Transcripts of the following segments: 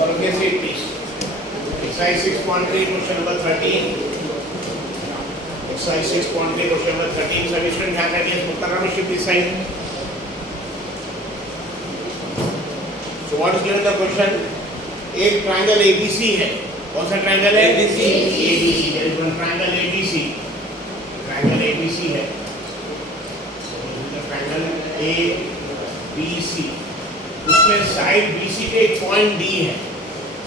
Surrogacy test. Exercise 6.3 question number 13. Exercise 6.3 question number 13. सभी student ध्यान रखिए, उत्तर में shift this side. So what is given the question? एक triangle ABC है. कौन सा ट्रायंगल है? ABC. There is one triangle ABC. Triangle ABC है. Triangle ABC. उसमें साइड BC पे एक पॉइंट D है.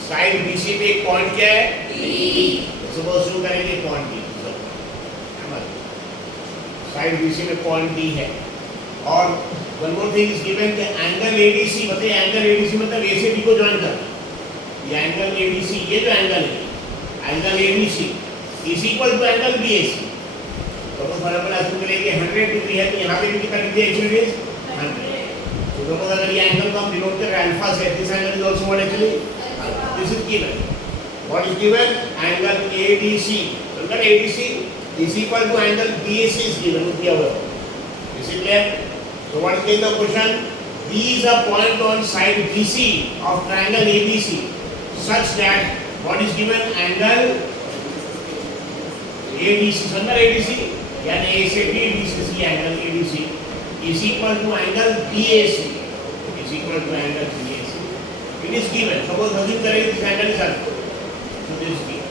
साइड BC पे एक पॉइंट क्या है? D. सपोज शुरू करेंगे पॉइंट D. साइड BC में पॉइंट D है. और one more thing is given कि एंगल ADC, बताइए एंगल ADC मतलब A से B को ज्वाइन करना. ये एंगल ADC, ये जो एंगल है, angle ADC is equal to angle BAC. तो फॉर्मूला इसको लेके 100 डिग्री है, तो यहाँ पे भी कितना डिग्री एक्चुअली इज 100. तो सपोज अगर ये एंगल को हम डिनोट कर रहे हैं अल्फा से, this angle is also what actually this is given. What is given? Angle ADC. तो angle ADC is equal to angle BAC is given, दिया हुआ है. Is it clear? So what is the question? B is a point on side BC of triangle ABC such that what is given? angle ADC. समझना ADC यानी A से B, B से C angle ADC is equal to angle BAC is equal to angle BAC. It is given. Suppose assume करें this angle is alpha. So this is given.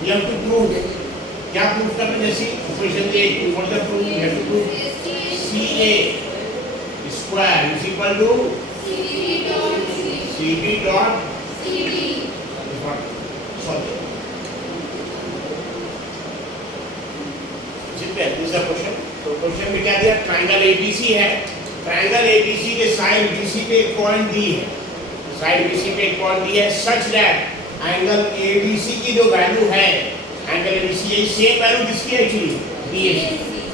We have to prove. क्या prove करना? जैसे equation के एक what the proof we have to prove CA square is equal to CB dot CD. Solve. Simple. This is the question. तो question में क्या दिया? Triangle ABC है. ट्रायंगल ABC के साइड BC पे एक पॉइंट D है. साइड BC पे एक पॉइंट D है सच दैट एंगल ADC की जो वैल्यू है, एंगल ABC ये सेम वैल्यू किसकी है एक्चुअली? BAC.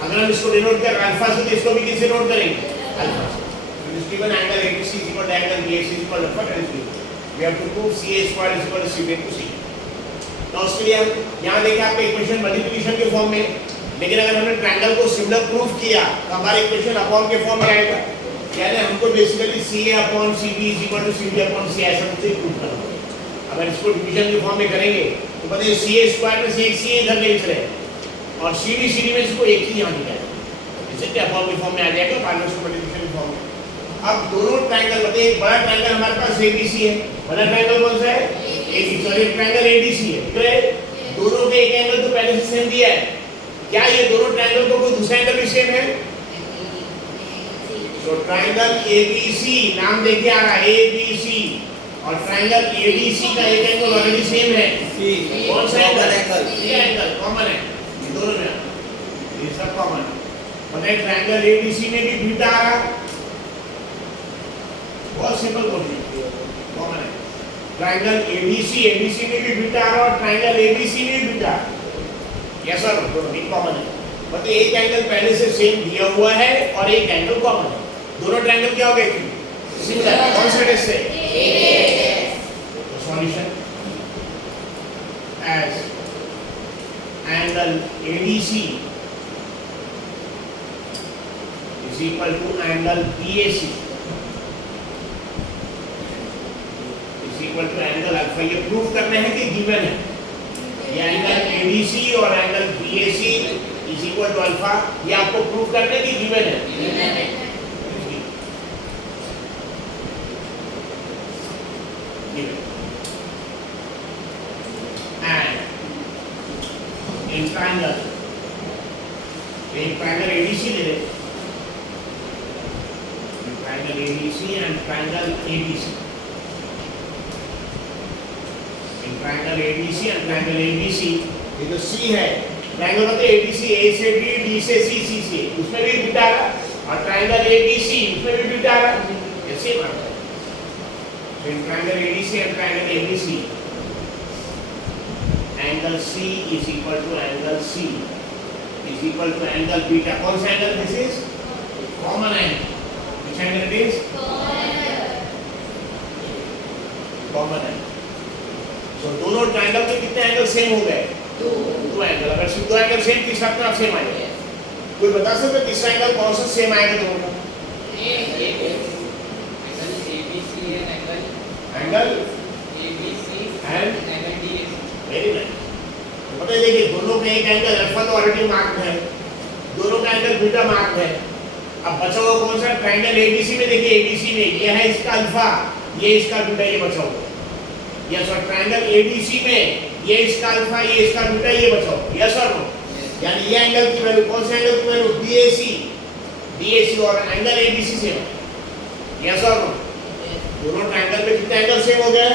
अगर हम इसको डिनोट कर अल्फा से, तो इसको भी किससे नोट करेंगे? अल्फा से. तो this given angle ABC is equal to angle BAC is equal to what is given? We have to prove CA square is equal to CB to C. तो उसके लिए हम यहाँ देखिए आपका इक्वेशन मल्टीप्लिकेशन के फॉर्म में, लेकिन अगर हमने ट्रायंगल को सिमिलर प्रूफ किया तो हमारा इक्वेशन अपॉन के फॉर्म में आएगा. यानी हमको basically CA upon CB is equal to CB upon C ऐसा कुछ प्रूफ करना होगा. अगर इसको डिवीजन के फॉर्म में करेंगे तो बताइए CA स्क्वायर में से एक CA इधर ले चले और CD में इसको एक ही यहाँ निकालेंगे. इससे क्या फॉर्म के फॉर्म में आ जाएगा? पार्लर को मल्टीप्लिकेशन के फॉर्म में. अब दोनों ट्रायंगल बताइए, एक बड़ा ट्रायंगल हमारे पास ABC है. बड़ा ट्रायंगल कौन सा है? ABC. और एक ट्रायंगल ADC है. तो दोनों के एक एंगल तो पहले से सेम दिया है. क्या ये दोनों ट्रायंगल को कोई दूसरा एंगल भी सेम है? तो ट्रायंगल ABC नाम देखिए आ रहा है ABC और ट्रायंगल ADC का एक एंगल ऑलरेडी सेम है. कौन सा एंगल? ये एंगल कॉमन है. ये दोनों में ये सब कॉमन है. मतलब ट्रायंगल ADC में भी बीटा आ रहा. बहुत सिंपल क्वेश्चन. कॉमन है. ट्रायंगल ABC में भी बीटा आ रहा और ट्रायंगल ABC में भी बीटा. यस सर, दोनों कॉमन है. मतलब एक एंगल पहले से सेम दिया हुआ है और एक एंगल कॉमन है. दोनों ट्रायंगल क्या हो गए? सिमिलर. कौन से टेस्ट से? Solution as angle ADC is equal to angle BAC is equal to angle alpha. ये प्रूफ करना है कि गिवन है. ये एंगल ADC और angle BAC is equal to alpha. ये आपको प्रूफ करना है कि गिवन है. ट्रायंगल एक ट्रायंगल ADC ले ले. Triangle ADC and triangle ABC. Triangle ADC and triangle ABC. ये जो C है ट्रायंगल होते हैं ADC A से B, D से C, C से, उसमें भी बीटा आ रहा. और ट्रायंगल ABC उसमें भी बीटा आ रहा. ये सेम आ रहा है. Triangle ADC and triangle ABC angle C is equal to angle C is equal to angle beta. कौन सा angle? This is common angle. Which angle it is? Common angle. So दोनों triangle के कितने angle same हो गए? दो angle. अगर सिर्फ दो एंगल सेम, तीसरा तरफ सेम आएगा. कोई बता सकता है तीसरा एंगल कौन सा सेम आएगा दोनों का? Angle ABC and and DAC. Very nice. तो पता है देखिए दोनों का एक एंगल अल्फा तो ऑलरेडी मार्क है, दोनों का एंगल बीटा मार्क है। अब बचा हुआ कौन सा ट्रायंगल एबीसी में, देखिए एबीसी में ये है इसका अल्फा, ये इसका बीटा, ये बचा हुआ। यस और ट्रायंगल एबीसी में ये इसका अल्फा, ये इसका बीटा, ये बचा हुआ। यस और नो? यानी ये एंगल की वैल्यू, कौन सा एंगल की वैल्यू, DAC और एंगल ABC सेम है। यस और नो? दोनों ट्रायंगल में कितने एंगल सेम हो गए?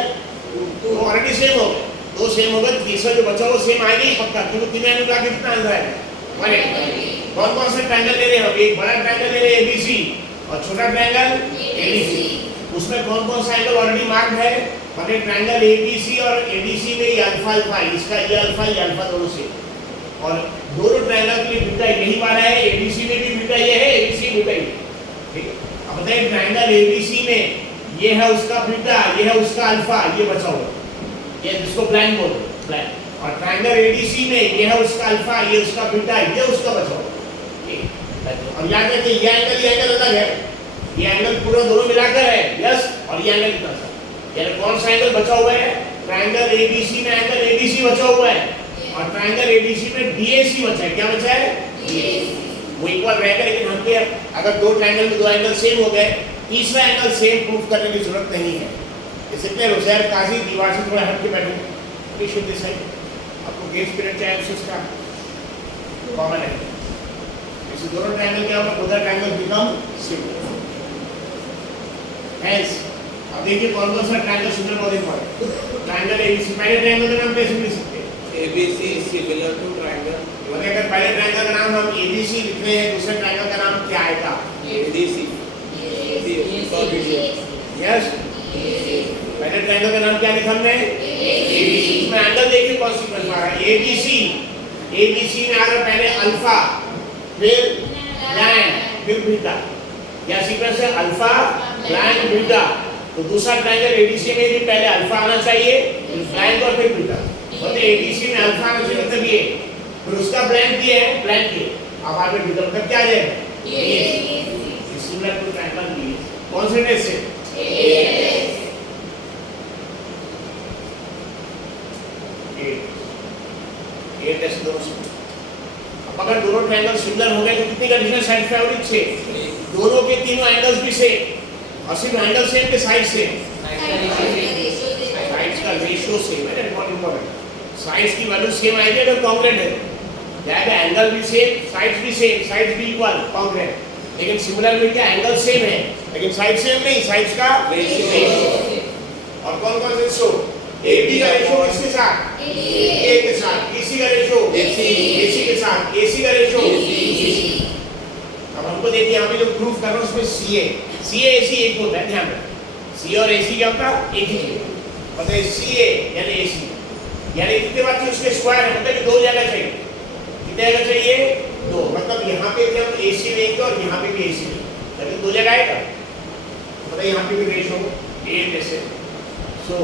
तो ऑलरेडी सेम हो गए, दो सेम हो गए, तीसरा जो बचा वो सेम आएगा ही पक्का, क्योंकि तीनों एंगल का कितना आंसर है 180। कौन कौन से ट्रायंगल ले रहे हैं? एक बड़ा ट्रायंगल ले रहे हैं ABC और छोटा ट्रायंगल ADC। उसमें कौन कौन सा एंगल ऑलरेडी मार्क्ड है? हमारे ट्रायंगल ABC और ADC में ये अल्फा अल्फा, इसका ये अल्फा दोनों से, और दोनों ट्रायंगल के लिए बीटा यही वाला है। ABC में भी बीटा ये है, ABC बीटा ये, ठीक है। अब बताइए ट्रायंगल ABC में ये है उसका बीटा, ये है उसका अल्फा, ये बचा हुआ, ये जिसको ब्लाइंड बोलते हैं, ब्लाइंड। और ट्रायंगल ADC में ये है उसका अल्फा, ये उसका बीटा, ये उसका बचा हुआ, ठीक। और याद रखिए ये एंगल अलग है, ये एंगल पूरा दोनों मिलाकर है। यस, और ये एंगल कितना सा, यानी कौन सा एंगल बचा हुआ है? ट्रायंगल ABC में एंगल ABC बचा हुआ है, और ट्रायंगल ADC में DAC बचा है। क्या बचा है? DAC। वो इक्वल रहेगा, लेकिन हम पे अगर दो ट्रायंगल में दो एंगल सेम हो गए, तीसरा एंगल सेम प्रूफ करने की जरूरत नहीं है। इसलिए रुज़ैर काजी दीवार से थोड़ा हट के बैठे, प्लीज शुड दिस साइड। आपको गेज पीरियड चाहिए उसका कॉमन है। इस दोनों ट्रायंगल क्या होगा? उधर ट्रायंगल बिकम सिमिलर। हेंस अब देखिए कौन कौन सा ट्रायंगल सिमिलर बहुत इंपॉर्टेंट। ट्रायंगल ABC, पहले ट्रायंगल का नाम कैसे लिख सकते हैं? ABC similar to triangle. मतलब अगर पहले ट्रायंगल का नाम हम ABC लिख रहे हैं, दूसरे ट्रायंगल का नाम क्या आएगा? ADC. यस, पहले ट्रायंगल का नाम क्या लिखा हमने? ABC। इसमें एंगल देखिए कौन सीक्वेंस आ रहा है? ABC में आ रहा है पहले अल्फा, फिर लाइन, फिर बीटा। क्या सीक्वेंस है? Alpha, line, beta. तो दूसरा ट्रायंगल ADC में भी पहले अल्फा आना चाहिए, फिर लाइन और फिर बीटा। मतलब ADC में अल्फा आना चाहिए, मतलब ये, फिर उसका ब्लैंक दिया है, ब्लैंक ये, अब आगे बीटा, मतलब क्या आ जाएगा? ये सिमिलर टू ट्रायंगल B। कौन से टेस्ट से? ए टेस्ट दोनों से। अब अगर दोनों ट्रायंगल सिमिलर हो गए तो कितनी कंडीशन सेटिस्फाई होगी? 6। दोनों के तीनों एंगल्स भी सेम, और सिर्फ एंगल सेम के साइड सेम, साइड्स का रेशियो सेम है, बहुत इंपॉर्टेंट। साइड्स की वैल्यू सेम आएगी अगर कांग्रुएंट है, जाएगा एंगल भी सेम, साइड्स भी सेम, साइड्स भी इक्वल, कांग्रुएंट। लेकिन सिमिलर में क्या एंगल सेम है, लेकिन साइड सेम नहीं, साइड्स का रेशियो। और कौन कौन से रेशियो? AB का रेशियो किसके साथ? A के साथ। BC का रेशियो AC के साथ। AC का रेशियो AC। अब हमको देखिए यहाँ पे जो प्रूफ कर रहा हूँ उसमें CA AC एक होता है, ध्यान रखिए। CA और AC क्या होता है? एक ही चीज। मतलब CA यानी AC, यानी कितने बार चाहिए उसके स्क्वायर है, मतलब कि 2 जगह चाहिए। कितने जगह चाहिए? 2। मतलब यहाँ पे भी हम AC लेंगे और यहाँ पे भी AC लेंगे, तभी 2 जगह आएगा। मतलब यहाँ पे भी रेशियो A जैसे, सो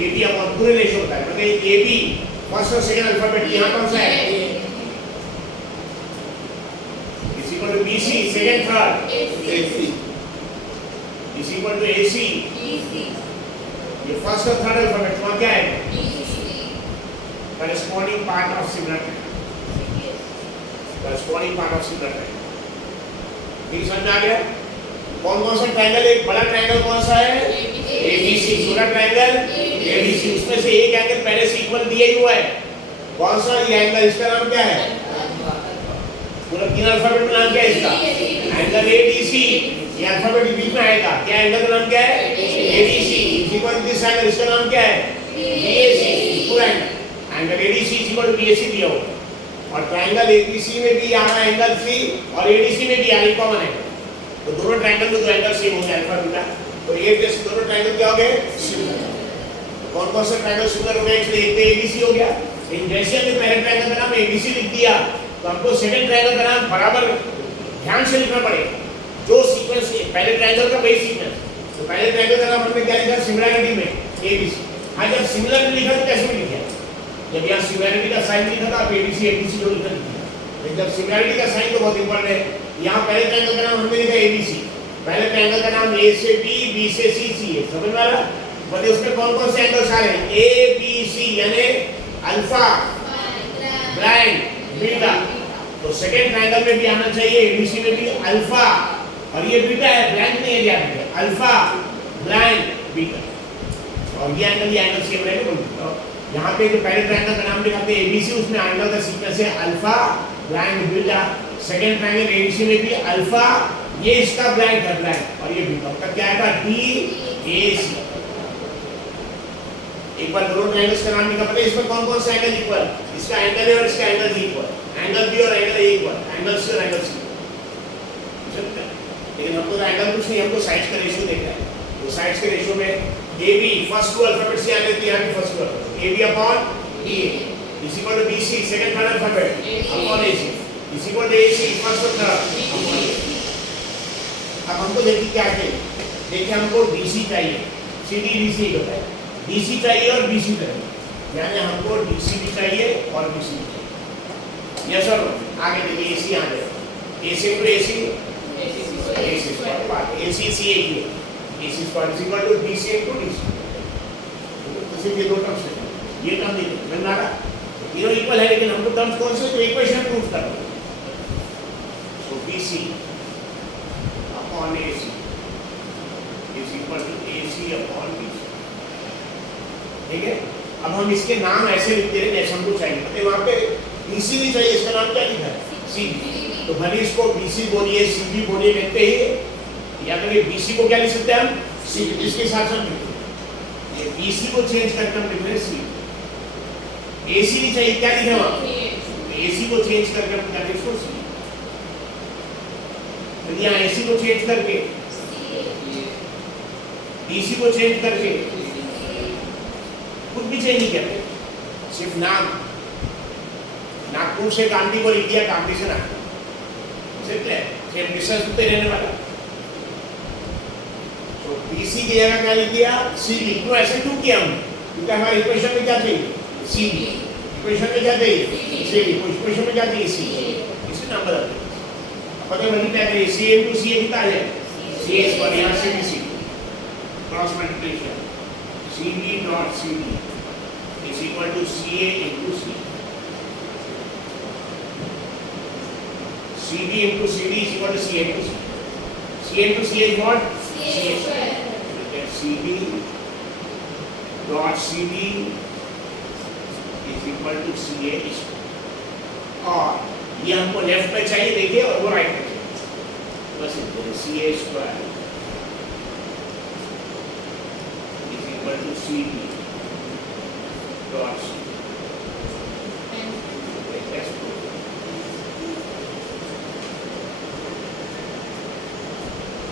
AB अपॉन पूरे रेशियो होता है। मतलब AB फर्स्ट और सेकंड अल्फाबेट यहाँ कौन सा है? इस equal to BC second third AC, इस इक्वल टू AC, ये फर्स्ट और थर्ड अल्फाबेट वहाँ क्या है? corresponding part of similar triangle, corresponding part of similar triangle। ठीक समझ में आ गया? कौन कौन सा ट्रायंगल? एक बड़ा ट्रायंगल कौन सा है? ABC। छोटा ट्रायंगल ADC। उसमें से एक एंगल पहले से इक्वल दिया ही हुआ है, कौन सा? ये एंगल, इसका नाम क्या है? पूरा 3 अल्फाबेट में नाम क्या है इसका? Angle ADC। ये अल्फाबेट बीच में आएगा, क्या एंगल का नाम क्या है? ADC। इस इक्वल टू दिस एंगल, इसका नाम क्या है? BAC। पूरा angle ADC is equal to BAC दिया हुआ, और ट्रायंगल ABC में भी यहाँ एंगल C और ADC में भी यहाँ कॉमन है। तो दोनों ट्रायंगल में दो एंगल सेम हो गए अल्फा बीटा, तो ये जैसे दोनों ट्रायंगल क्या हो गए? सिमिलर। कौन कौन सा ट्रायंगल सिमिलर हो गया? इसलिए एक तो ABC हो गया, लेकिन जैसे हमने पहले ट्रायंगल का नाम ABC लिख दिया, तो हमको सेकंड ट्रायंगल का नाम बराबर ध्यान से लिखना पड़ेगा। जो सीक्वेंस पहले ट्रायंगल का वही सीक्वेंस, तो पहले ट्रायंगल का नाम हमने क्या लिखा? सिमिलरिटी में ABC। हाँ, जब सिमिलर में लिखा तो कैसे लिखा? जब यहाँ सिमिलरिटी का साइन लिखा था, आप ABC जो लिखा, लेकिन जब सिमिलरिटी का साइन तो बहुत इंपॉर्टेंट है। यहाँ पहले ट्रायंगल का नाम हमने लिखा ABC, पहले ट्रायंगल का नाम ए से बी, बी से सी, सी है, समझ में आ रहा? बोलिए उसमें कौन कौन से एंगल्स आ रहे हैं? ए बी सी, यानी अल्फा, ब्लाइंड, बीटा। तो सेकंड ट्रायंगल में भी आना चाहिए, एबीसी में भी अल्फा, और ये बीटा है, ब्लाइंड नहीं है, याद रखिए, अल्फा, ब्लाइंड, बीटा। और ये एंगल सेम रहेगा। तो यहाँ पे जो पहले ट्रायंगल का नाम लिखा है एबीसी, उसमें एंगल का सीक्वेंस है alpha, blind, beta. Second triangle ABC में भी अल्फा, ये इसका ब्लाइंड है, ब्लाइंड, और ये बीटा। उसका क्या आएगा? डी ए सी। एक बार दोनों ट्रायंगल्स का नाम लिखा, पता है इसमें कौन कौन सा एंगल इक्वल? इसका एंगल है और इसका एंगल इक्वल, एंगल बी और angle A equal, angle C और एंगल सी। लेकिन हमको तो एंगल कुछ नहीं, हमको साइड्स का रेशियो देखना है। तो साइड्स के रेशियो में AB फर्स्ट टू अल्फाबेट से आ लेते हैं, यहाँ भी first two alphabet, AB upon BA is equal to BC second third alphabet upon AC is equal to AC first और थर्ड अपॉन AC। अब हमको देखिए क्या चाहिए, देखिए हमको DC चाहिए, CD DC होता है, DC चाहिए और BC चाहिए, यानी हमको DC भी चाहिए और BC भी चाहिए। यस सर, आगे देखिए AC आ जाएगा, AC to AC square, AC CA की AC square is equal to BC into DC। तो सिर्फ ये दो टर्म्स है, ये टर्म नहीं है, समझ में आ रहा? ये इक्वल है, लेकिन हमको टर्म्स कौन से? तो इक्वेशन प्रूफ करना है। So BC upon AC is equal to AC upon BC। ठीक है, अब हम इसके नाम ऐसे लिखते हैं जैसे हमको चाहिए। पता है वहाँ पे BC नहीं चाहिए, इसका नाम क्या लिखा है? CD। तो भले इसको BC बोलिए, CD बोलिए, लिखते ही, या तो ये BC को क्या लिख सकते हैं हम? CD। इसके साथ साथ ये BC को चेंज करके हम लिख रहे हैं CD। AC नहीं चाहिए, क्या लिखे वहाँ? AC को चेंज करके हम क्या लिखते हैं? CD। तो यहाँ AC को चेंज करके, DC को चेंज करके, कुछ भी चेंज नहीं करते, सिर्फ नाम, नागपुर से कांटी को लिख दिया, कांटी से नागपुर, सेम डिस्टेंस पे रहने वाला। तो BC की जगह क्या लिख दिया? CD। क्यों ऐसे क्यों किया हमने? क्योंकि हमारे इक्वेशन में क्या चाहिए? CD। इक्वेशन में क्या चाहिए? CD। इक्वेशन में क्या चाहिए? CD। इसे नाम बदल दें। पता है मल्टीप्लाई करिए, CA इनटू CA कितना है? CA स्क्वायर, यहाँ से BC cross multiplication, CB dot CD is equal to CA into C। CB into CD is equal to CA into C. CA into CA is what? CA square. CB dot CD is equal to CA square. और ये हमको left में चाहिए, देखिए, और वो right में चाहिए, बस इतना। CA square is equal to CB dot CD.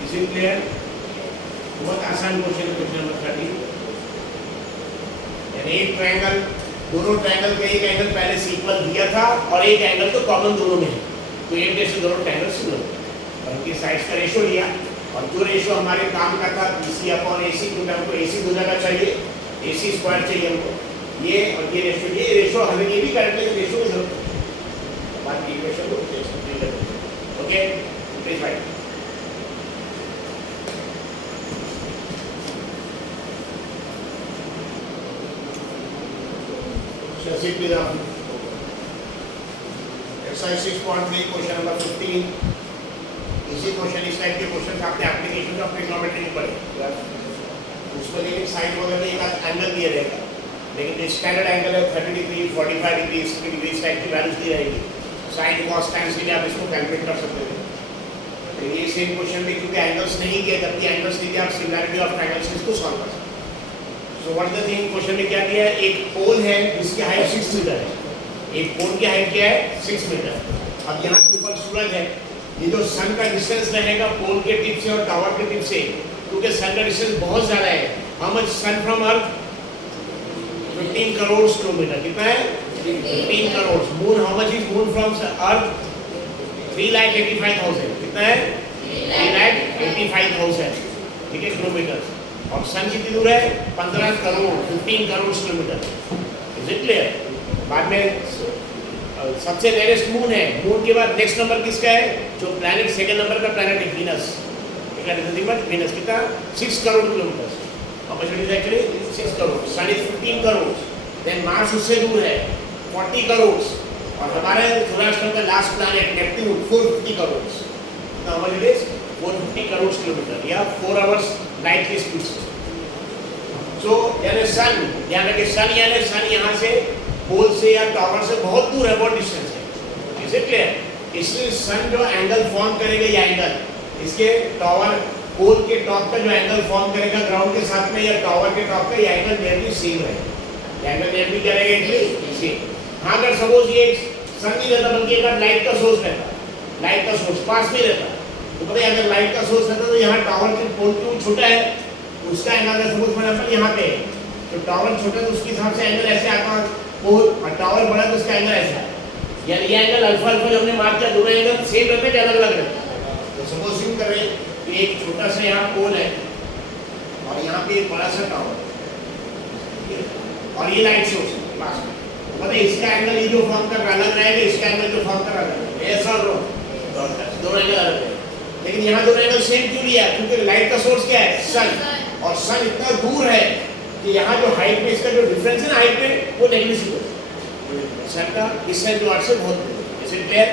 Is it clear? बहुत आसान क्वेश्चन है, क्वेश्चन नंबर 30। यानी एक ट्रायंगल, दोनों ट्रायंगल का एक एंगल पहले से इक्वल दिया था और एक एंगल तो कॉमन दोनों में है, तो एक जैसे दोनों ट्रायंगल सिमिलर है। और उनकी साइड्स का रेशियो लिया, और जो रेशियो हमारे काम का था BC अपॉन AC, क्योंकि हमको AC दो जगह चाहिए, AC स्क्वायर चाहिए हमको, ये और ये रेशियो हमें ये भी करंट के रेशियो की जरूरत है। बाकी इक्वेशन को okay, please right. Exercise 6.3 question number 15। इसी क्वेश्चन, इस टाइप के क्वेश्चन आपने एप्लीकेशन ऑफ ट्रिग्नोमेट्री में पढ़े, उसमें लेकिन साइन वगैरह एक आध एंगल दिया रहेगा, लेकिन जो स्टैंडर्ड एंगल है 30 डिग्री, 45 डिग्री, 60 डिग्री, इस टाइप की वैल्यूज दी रहेगी। साइन कॉस टैन से भी आप इसको कैलकुलेट कर सकते थे। तो ये सेम क्वेश्चन में क्योंकि एंगल्स नहीं किए, जबकि एंगल्स नहीं दिए, आप सिमिलरिटी ऑफ ट्रायंगल्स से इसको सॉल्व कर सकते हैं। So what the thing, question में क्या दिया है? एक पोल है जिसकी हाइट 6 मीटर है, एक पोल की हाइट क्या है? 6 मीटर। अब यहाँ के ऊपर सूरज है, ये जो सन का डिस्टेंस रहेगा पोल के टिप से और टावर के टिप से, क्योंकि सन का डिस्टेंस बहुत ज्यादा है। How much sun from earth? 15 crore kilometre. कितना है? 15 crore. Moon, how much is moon from earth? 3,85,000। कितना है? 3,85,000, ठीक है, किलोमीटर। और सन कितनी दूर है? 15 crore, 15 crore kilometre. Is it clear? बाद में सबसे नियरेस्ट मून है, मून के बाद नेक्स्ट नंबर किसका है? जो प्लैनेट, सेकंड नंबर का प्लैनेट है Venus. It is nothing but Venus कितना 6 करोड़ किलोमीटर और it is actually 6 crore sun is 15 crore then Mars उससे दूर है 40 करोड़ और हमारे सोलर सिस्टम का last planet Neptune 450 crore now it is 450 crore kilometre या 4 आवर्स लाइट की स्पीड से सो यानी सन यानी सन यहाँ से पोल से या टावर से बहुत दूर है, बहुत डिस्टेंस है, इज इट क्लियर? इसलिए सन जो एंगल फॉर्म करेगा ये एंगल इसके टावर पोल के टॉप का जो एंगल फॉर्म करेगा ग्राउंड के साथ में या टावर के टॉप का ये एंगल नियरली सेम है, एंगल नियरली क्या रहेगा एक्चुअली सेम। हाँ अगर सपोज ये सन नहीं रहता बल्कि एक लाइट का सोर्स रहता, लाइट का सोर्स पास में रहता तो पता है अगर लाइट का सोर्स रहता तो यहाँ टावर के पोल क्यों छोटा है उसका एंगल अगर सपोज फॉर एग्जांपल यहाँ पे तो टावर छोटा तो उसके हिसाब से एंगल ऐसे आता पोल और टावर बड़ा तो उसका एंगल ऐसा है, यानी ये एंगल अल्फा अल्फा जो हमने मार्क किया दोनों एंगल सेम रहते हैं क्या अलग अलग रहते हैं? तो सपोज यूं कर रहे हैं कि एक छोटा सा यहाँ पोल है और यहाँ पे एक बड़ा सा टावर और ये लाइट सोर्स है पास में, पता है इसका एंगल ये जो फॉर्म कर रहा अलग रहेगा, इसका एंगल जो फॉर्म कर रहा अलग है, ऐसा दोनों एंगल अलग है। लेकिन यहाँ दोनों एंगल सेम क्यों लिया? क्योंकि लाइट का सोर्स क्या है? सन, और सन इतना दूर है कि यहाँ जो हाइट में इसका जो डिफरेंस है ना हाइट में वो नेग्लिजिबल है, सन का इस साइड जो अर्थ से बहुत दूर है। इसे क्लियर?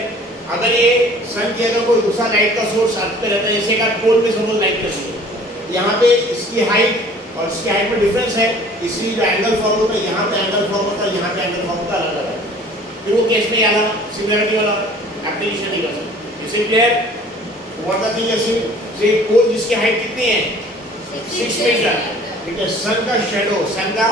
अगर ये सन की अगर कोई दूसरा लाइट का सोर्स अर्थ पे रहता है जैसे का पोल में सपोज लाइट का सोर्स यहाँ पे इसकी हाइट और इसकी हाइट में डिफरेंस है, इसलिए जो एंगल फॉर्म होता है यहाँ पे एंगल फॉर्म होता है, यहाँ पे एंगल फॉर्म होता है अलग अलग है। फिर वो केस में यार सिमिलरिटी वाला एप्लीकेशन नहीं कर सकते। इसे clear? What the thing is से पोल जिसकी हाइट कितनी है 6 मीटर, ठीक है, सन का शैडो सन का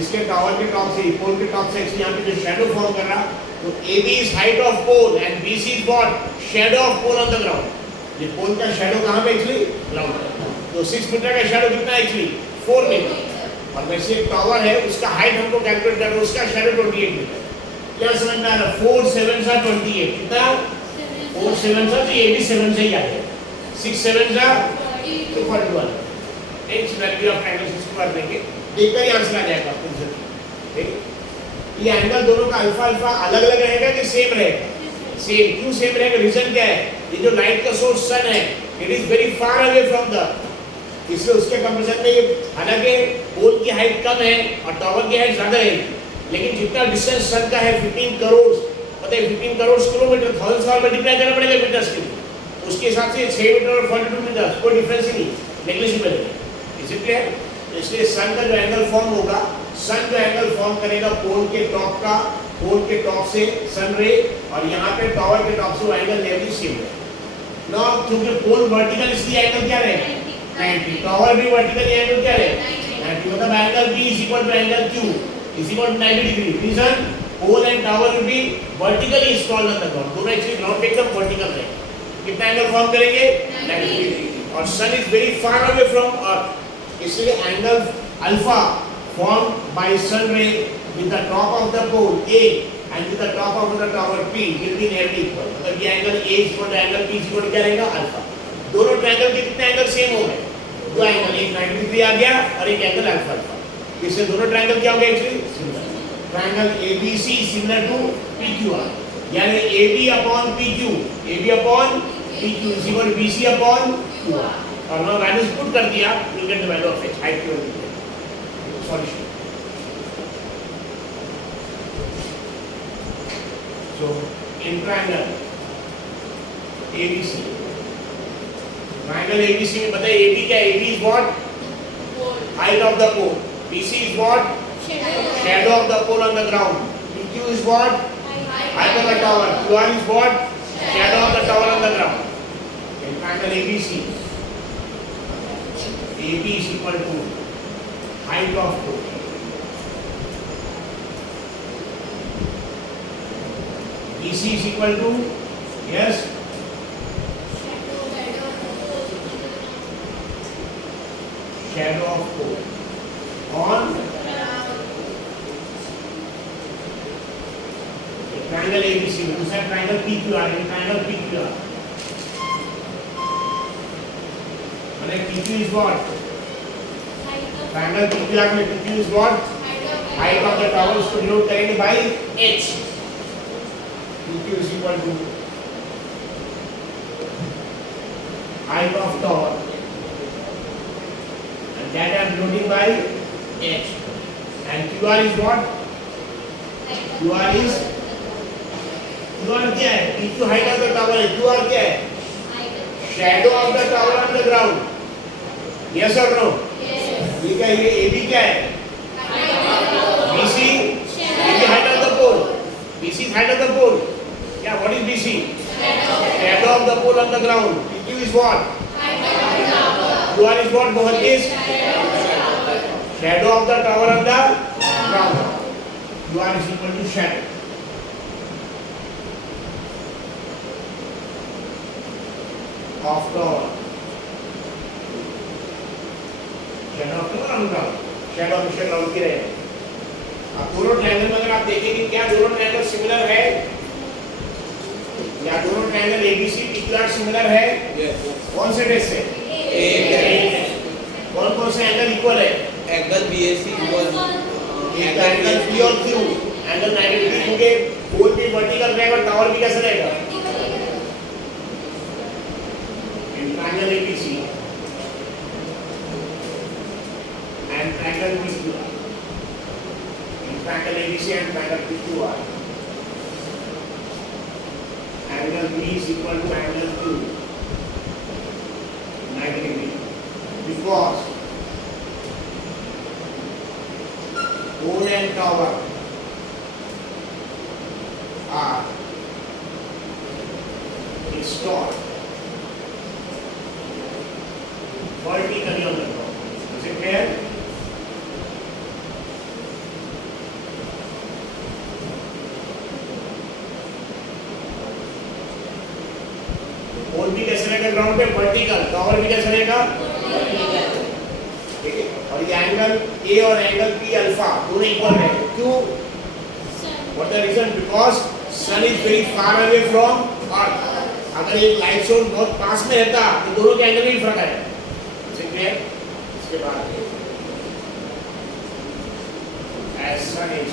इसके टावर के टॉप से पोल के टॉप से यहाँ पे जो शैडो फॉर्म कर रहा तो AB is height of pole and BC is what shadow of pole on the ground. ये पोल का शैडो कहाँ पे एक्चुअली ग्राउंड है, तो 6 मीटर का शैडो कितना है एक्चुअली 4 मीटर और वैसे एक टावर है उसका हाइट हमको कैलकुलेट करना है उसका शैडो 28 मीटर। क्या समझ में आ रहा? 4 7 सा 28 कितना 4 7 सा तो ये भी 7 से ही आ गया 6 7 सा 41 एक सिमिलरिटी ऑफ एंगल्स इसको कर देंगे देखकर ही आंसर आ जाएगा आपको जल्दी। ठीक, ये एंगल दोनों का अल्फा अल्फा अलग अलग रहेगा कि सेम रहेगा? सेम। क्यों सेम रहेगा? रीजन क्या है? ये जो लाइट का सोर्स सन है it is very far away from the, इसलिए उसके कंपैरिजन में ये हालांकि पोल की हाइट कम है और टावर की हाइट ज्यादा है लेकिन जितना डिस्टेंस सन का है 15 करोड़ पता है 15 करोड़ किलोमीटर 1000 साल मल्टीप्लाई करना पड़ेगा मीटर्स के लिए, उसके हिसाब से 6 मीटर और 42 मीटर कोई डिफरेंस ही नहीं, नेग्लिजिबल है। इसीलिए इसलिए सन का जो एंगल फॉर्म होगा सन जो एंगल फॉर्म करेगा पोल के टॉप का पोल के टॉप से सन रे और यहाँ पे टावर के टॉप से वो एंगल नेगेटिव सेम है ना, क्योंकि पोल वर्टिकल इसलिए एंगल क्या रहेगा 90, टावर भी वर्टिकल एंगल क्या रहेगा 90, मतलब angle B is equal to angle Q is equal to 90 degree। Reason pole and tower will be vertically installed on the ground, दोनों एक्चुअली ग्राउंड पे एकदम वर्टिकल रहेंगे। कितना एंगल फॉर्म करेंगे 90 डिग्री और sun is very far away from earth, इसलिए angle alpha formed by sun ray with the top of the pole A and with the top of the tower P will be nearly equal, मतलब ये angle A is equal to angle P is equal to क्या रहेगा alpha. दोनों triangle के कितने angle same हो गए? दो एंगल, एक 90 डिग्री आ गया और एक एंगल अल्फा अल्फा, इससे दोनों ट्रायंगल क्या हो गए actually similar. Triangle ABC similar to PQR, यानी AB upon PQ AB upon PQ is equal to BC upon QR और now वैल्यूज पुट कर दिया you will get the value of H height की value solution। So in triangle ABC, triangle ABC में बताइए AB क्या है? AB is what? Height of the pole. BC is what? Shadow of the pole on the ground. PQ is what? Height of the tower. QR is what? Shadow of the tower on the ground. In triangle ABC, AB is equal to height of pole BC is equal to yes shadow of pole on triangle ABC में दूसरा triangle PQR है, triangle PQR माने PQ is what? Triangle PQR में PQ is what? Height of the tower, उसको denote करेंगे bye H। PQ is equal to height of tower that I am denoting by H. And QR is what? QR क्या है? PQ height of the tower है. QR क्या है? Shadow of the tower on the ground. Yes or no? Yes. ये क्या है? ये AB क्या है? BC. AB height of the pole. BC is height of the pole. Yeah, what is BC? Shadow of the pole on the ground. PQ is what? QR is what? Both is shadow of the tower on the ground. QR is equal to shadow. Of tower. Shadow of tower on ground. Shadow हमेशा ground की रहेगा. अब दोनों triangle में अगर आप देखेंगे क्या दोनों ट्रायंगल सिमिलर है या दोनों ट्रायंगल ABC PQR सिमिलर है? Yes. कौन से टेस्ट से? कौन कौन से एंगल इक्वल है? एंगल BAC इक्वल एक एंगल P और Q एंगल 90 डिग्री होंगे. पोल भी वर्टिकल रहेगा और टावर भी कैसा रहेगा? In triangle ABC and triangle PQR. In triangle ABC and triangle PQR, angle B is equal to angle Q, 90 degree, because pole and tower are installed vertically on the ground. Is it clear? पोल भी कैसे रहेगा ground पे? Vertical. Tower भी कैसे रहेगा? ठीक है. और ये एंगल A और एंगल P अल्फा दोनों इक्वल रहेंगे. क्यों? What the reason? Because sun is very far away from earth. अगर एक लाइट सोर्स बहुत पास में रहता तो दोनों के एंगल में ही फर्क आएगा. इसे क्लियर? इसके बाद as sun is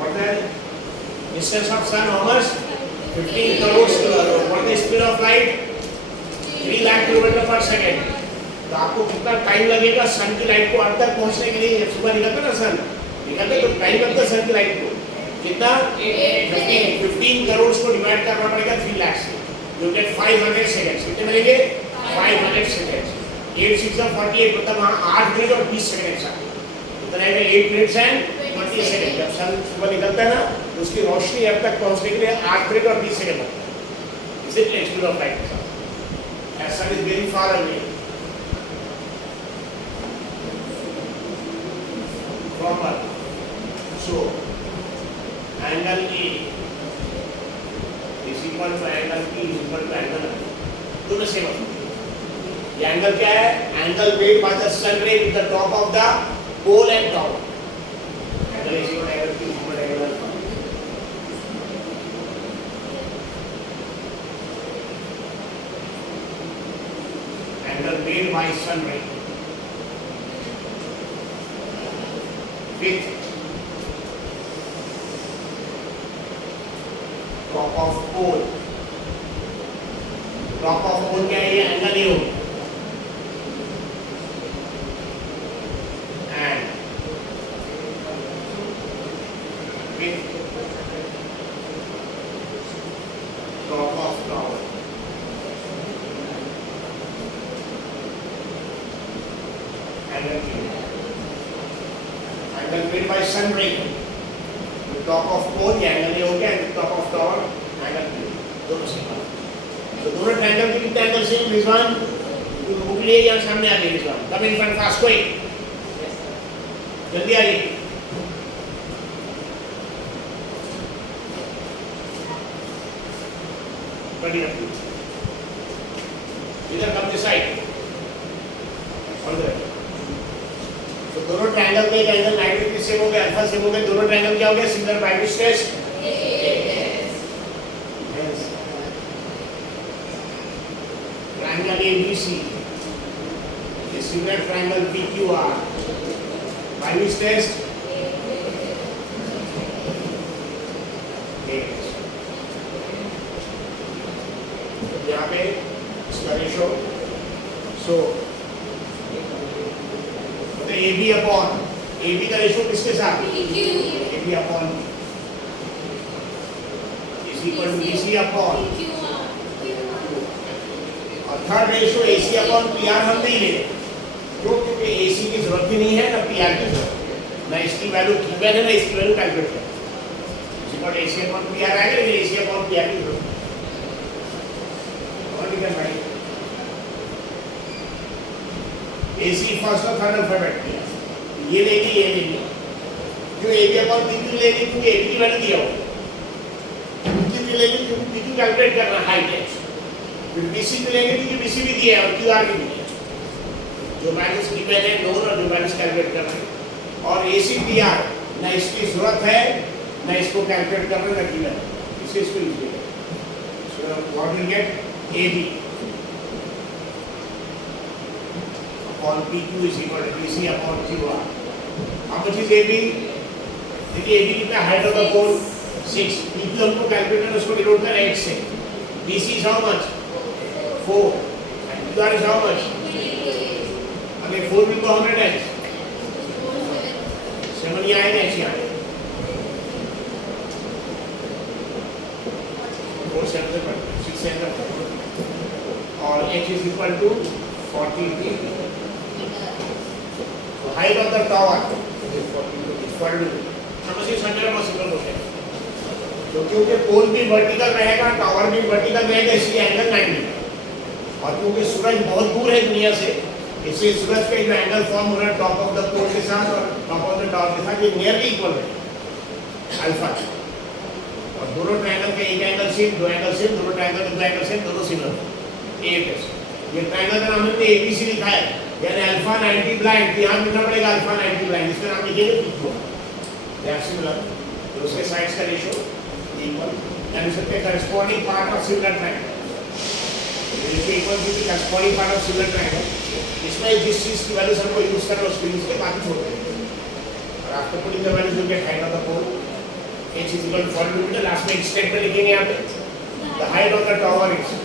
what the distance of sun how much? 15 crores kilometers. What the speed of light? 3 lakh kilometre पर सेकंड. तो आपको कितना टाइम लगेगा सन की लाइट को अर्थ तक पहुंचने के लिए? सुबह निकलता ना सन, निकलता तो टाइम लगता सन की लाइट को कितना? 15 करोड़ को डिवाइड करना पड़ेगा 3 लाख से. You get 500 seconds. कितने मिलेंगे? 500 सेकंड्स. 8 6 48 मतलब वहाँ 8 मिनट और 20 सेकंड ऐसा कितना है? 8 मिनट्स एंड 20 सेकंड. जब सन सुबह निकलता है ना तो उसकी रोशनी अर्थ तक पहुंचने के लिए 8 मिनट और 20 सेकंड लगता है. इसीलिए speed of light as sun is very far away from earth. So angle A is equal to angle P is equal to angle A. दोनों सेम है. ये एंगल क्या है? Angle made by the sun ray with the top of the pole and tower. Angle is equal to angle P equal to angle alpha. Angle made by sun ray with top of pole. Top of pole क्या है? ये angle A हो and with top of tower. Angle made by sun ray. The top of pole ये angle A हो गया and top of tower angle B. दोनों same है. तो दोनों ट्रायंगल के कितने एंगल सेम? रिजवान बुक लिए यहाँ सामने आ गए. रिजवान कम इन फ्रंट फास्ट कोई जल्दी आ जाइए. बढ़िया. इधर कम दिस साइड और इधर. तो दोनों ट्रायंगल के एक एंगल 90 डिग्री सेम हो गया, अल्फा सेम हो गया. दोनों ट्रायंगल क्या हो गया? Similar by which test? Triangle ABC is similar triangle PQR by which test? पे इसका रेशो, सो मतलब A B upon A B का रेशो किसके साथ, A B upon is equal to B C upon, और third ratio A C upon P R हम नहीं ले, क्योंकि ए सी की जरूरत ही नहीं है ना पी आर की जरूरत, ना इसकी वैल्यू गिवन है ना इसकी वैल्यू कैलकुलेट कर, equal A C upon P R आएगा, लेकिन A C upon P R की जरूरत और लिखा भाई ए सी फर्स्ट और थर्ड अल्फाबेट किया, ये लेगी जो A B upon P Q लेगी क्योंकि ए बी की वैल्यू दिया हो, पी क्यू लेगी क्योंकि पी क्यू कैलकुलेट करना है हाई टेक्स, फिर बी सी भी लेंगे क्योंकि बी सी भी दिया है और क्यू आर भी दिया है, जो वैल्यूज गिवन है नोन और जो वैल्यूज कैलकुलेट करना है, और ए सी पी आर ना इसकी जरूरत है ना इसको कैलकुलेट करना ना गिवन, इससे इसको यूज करें, so what will get A B upon PQ is equal to BC upon QR. How much is AB? देखिए AB कितना height of the pole 6, PQ हमको कैलकुलेट करना उसको डिनोट करना 8 से, BC is how much 4 and QR is how much, अगर 4 will go how many times 7 ही आएगा ऐसे आएगा 4 7 से 6 से और H is equal to 40 feet. Height of the tower is 40. समझिए संजय में सिंपल क्वेश्चन, तो क्योंकि पोल भी वर्टिकल रहेगा टावर भी वर्टिकल रहेगा इसलिए एंगल 90, और क्योंकि सूरज बहुत दूर है दुनिया से इसलिए सूरज का जो एंगल फॉर्म हो रहा है टॉप ऑफ द पोल के साथ और टॉप ऑफ द टावर के साथ ये नियरली इक्वल है अल्फा, और दोनों ट्रायंगल के एक एंगल सेम दो एंगल सेम, दोनों ट्रायंगल के दो एंगल सेम, दोनों सिमिलर ए प्लस, ये ट्रायंगल का नाम हमने एबीसी लिखा है, यानी अल्फा 90 ब्लाइंड, ध्यान देना पड़ेगा अल्फा 90 ब्लाइंड, इसका नाम लिखिए PQ, दैट सिमिलर, तो उसके साइड्स का रेशियो इक्वल, यानी सबके corresponding part of similar triangle, ratio equal to the corresponding part of similar triangle, इसमें जिस चीज की वैल्यू हमको यूज करना है उसके लिए बाकी छोड़ देंगे, और after putting the values you get height of the pole, h is equal to 40 metre, last में एक्सटेंड पे लिखेंगे यहाँ पे, the height of the tower is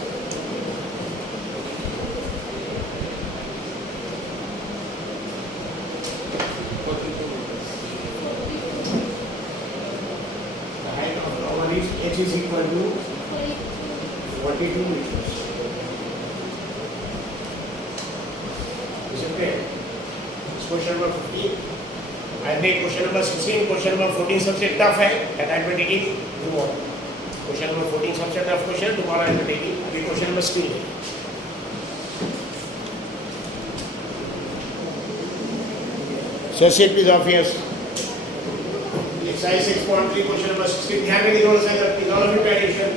H is equal to 42 meters. Is it clear? Question number 15. I think question number 16, question number 14 सबसे tough है. That I will take it tomorrow. Question number 14 सबसे tough question. Tomorrow I will take it. अभी question number 16 है. So shape is obvious. Exercise 6.3 question number 16. ध्यान रखिए थोड़ा सा इधर trigonometry का addition.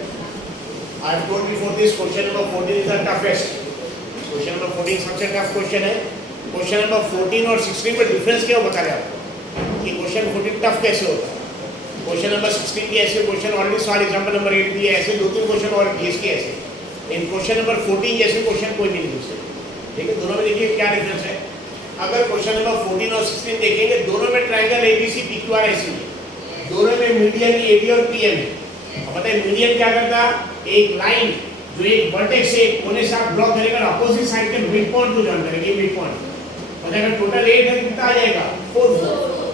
I have told before this question number 14 is the toughest. Question number 14 सबसे tough question है. Question number 14 और 16 में difference क्या बता रहे आपको कि question 14 tough कैसे होता है. Question number 16 की ऐसे question already solve example number 8 भी है, ऐसे दो तीन question और इसके ऐसे. इन question number 14 जैसे question कोई नहीं लिख सकते. ठीक है, दोनों में देखिए क्या difference है. अगर question number 14 और 16 देखेंगे दोनों में triangle ABC PQR ऐसी है. दोनों में मीडियन AB और PM है. अब बताइए मीडियन क्या करता, एक लाइन जो एक वर्टेक्स से कोने से आप ब्लॉक करेगा अपोजिट साइड के मिड पॉइंट को जॉइन करेगी, मिड पॉइंट. बताइए टोटल 8 है कितना आ जाएगा 4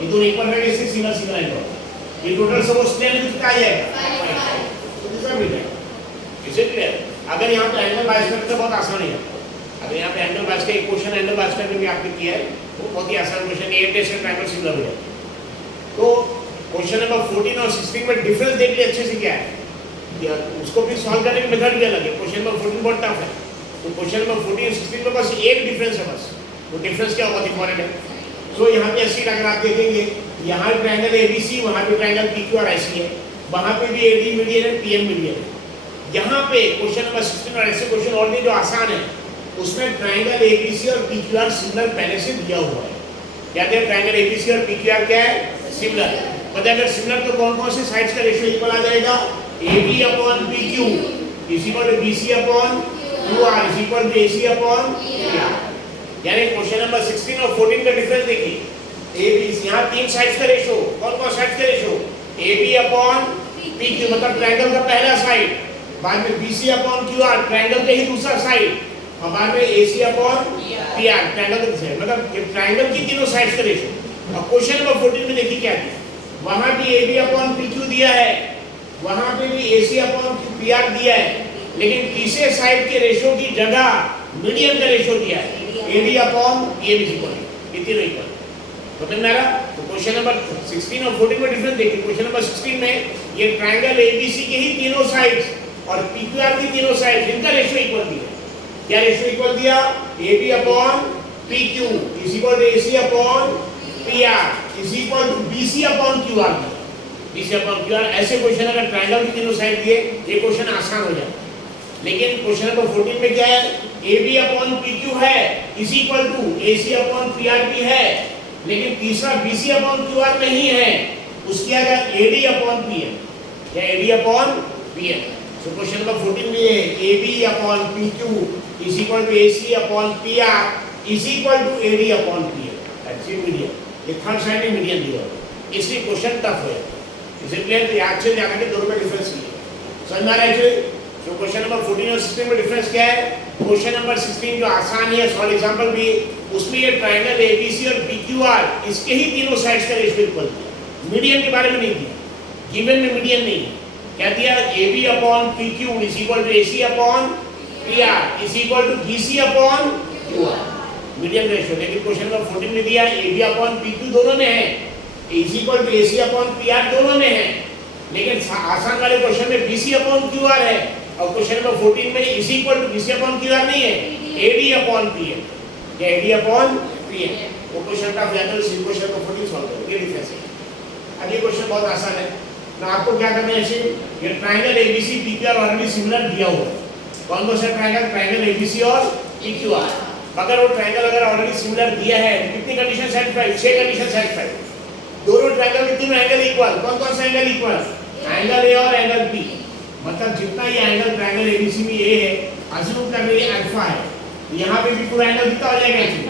ये दोनों इक्वल रहेंगे, इससे सिंगल सिंगल लाइन पर ये टोटल सपोज 10 कितना आ जाएगा 5. तो दूसरा मीडियन इज इट क्लियर. अगर यहाँ पे एंगल बाइस करना तो बहुत आसान है. अगर यहाँ पे एंगल बाइस का एक क्वेश्चन एंगल बाइस का भी आपने किया है वो बहुत ही आसान क्वेश्चन है. 8 से ट्रायंगल सिमिलर हो जाए. तो क्वेश्चन नंबर 14 और 16 में डिफरेंस देख लिए अच्छे से क्या है, उसको भी सॉल्व करने की मेथड भी अलग है. क्वेश्चन नंबर 14 बहुत टफ है, तो क्वेश्चन नंबर 14 और 16 में बस एक डिफरेंस है बस. वो डिफरेंस क्या बहुत इंपॉर्टेंट है. तो यहाँ पे ऐसी अगर आप देखेंगे यहाँ ट्रायंगल ABC, वहाँ पे ट्रायंगल PQR ऐसी है, वहाँ पे भी AD मीडियन है PM मीडियन है. यहाँ पे क्वेश्चन नंबर 16 और ऐसे क्वेश्चन और भी जो आसान है उसमें ट्रायंगल ABC और PQR सिमिलर पहले से दिया हुआ है. याद है ट्रायंगल ABC और PQR क्या है सिमिलर. मतलब अगर सिमिलर तो कौन कौन से साइड्स का रेशियो इक्वल आ जाएगा, AB upon PQ is equal to BC upon QR is equal to AC upon PR. यानी क्वेश्चन नंबर 16 और 14 का डिफरेंस देखिए. AB यहाँ तीन साइड्स का रेशियो, कौन कौन साइड्स का रेशियो AB अपॉन PQ मतलब ट्रायंगल का पहला साइड बाद में BC अपॉन QR ट्रायंगल के ही दूसरा साइड, और बाद में AC अपॉन PR ट्रायंगल का साइड, मतलब ये ट्रायंगल की तीनों साइड्स का रेशो। और क्वेश्चन नंबर 14 में देखिए क्या दिया, वहां भी AB अपॉन PQ दिया है, वहां पे भी AC अपॉन PR दिया है, लेकिन तीसरे साइड के रेशो की जगह मीडियन का रेशो दिया है, AD upon PM is equal, ये तीनों इक्वल। समझ में आ रहा? तो क्वेश्चन नंबर 16 और 14 में डिफरेंस देखिए। क्वेश्चन नंबर 16 में ये ट्रायंगल ABC के ही तीनों साइड्स और PQR की तीनों साइड्स, इनका रेशो इक्वल दिया। क्या रेशो इक्वल दिया? AB upon PQ is equal to AC upon PR is equal to BC upon QR। BC upon QR ऐसे क्वेश्चन अगर ट्रायंगल की तीनों साइड दिए, ये क्वेश्चन आसान हो जाता है। लेकिन क्वेश्चन नंबर 14 में क्या है, AB अपॉन PQ है is equal to AC upon PR भी है, लेकिन तीसरा BC अपॉन QR नहीं है, उसकी अगर AD अपॉन PM या AD अपॉन PM। तो क्वेश्चन नंबर 14 में है AB upon PQ is equal to AC upon PR is equal to AD upon PM। अच्छी मीडियन, ये थर्ड साइड में मीडियन दिया है, इसलिए क्वेश्चन टफ हो जाता है। इसलिए तो याद से जाकर के दोनों में डिफरेंस किया समझ में आ रहा है। तो क्वेश्चन नंबर 14 और 16 में डिफरेंस क्या है? क्वेश्चन नंबर 16 जो आसान है, सॉल्व एग्जांपल भी, उसमें ये ट्रायंगल ABC और PQR इसके ही तीनों साइड्स का रेशियो इक्वल दिया, मीडियन के बारे में नहीं दिया, गिवन में मीडियन नहीं है। क्या दिया? AB upon PQ is equal to AC upon PR is equal to BC upon QR, median ratio. लेकिन क्वेश्चन नंबर 14 में दिया AB अपॉन PQ दोनों में है, is equal to AC upon PR दोनों में है, लेकिन आसान वाले क्वेश्चन में BC अपॉन QR है, और क्वेश्चन नंबर 14 में is equal to BC upon QR नहीं है, AD अपॉन PM या AD अपॉन PM। वो क्वेश्चन का जाता है, इस क्वेश्चन को 14 सॉल्व करो, ये डिफरेंस है। अब ये क्वेश्चन बहुत आसान है ना, आपको क्या करना है ऐसे, ये triangle ABC PQR already similar दिया हुआ है। कौन कौन सा ट्रायंगल? ट्रायंगल ABC और PQR। अगर वो ट्रायंगल अगर ऑलरेडी सिमिलर दिया है, कितनी कंडीशन सेटिस्फाइड? 6 condition satisfied. दोनों ट्रायंगल में तीनों एंगल इक्वल। कौन कौन सा एंगल इक्वल? एंगल A और एंगल B, मतलब जितना ये एंगल ट्रायंगल ABC में A है, अज्यूम कर लीजिए अल्फा है, यहाँ पे भी पूरा एंगल कितना हो जाएगा इसमें।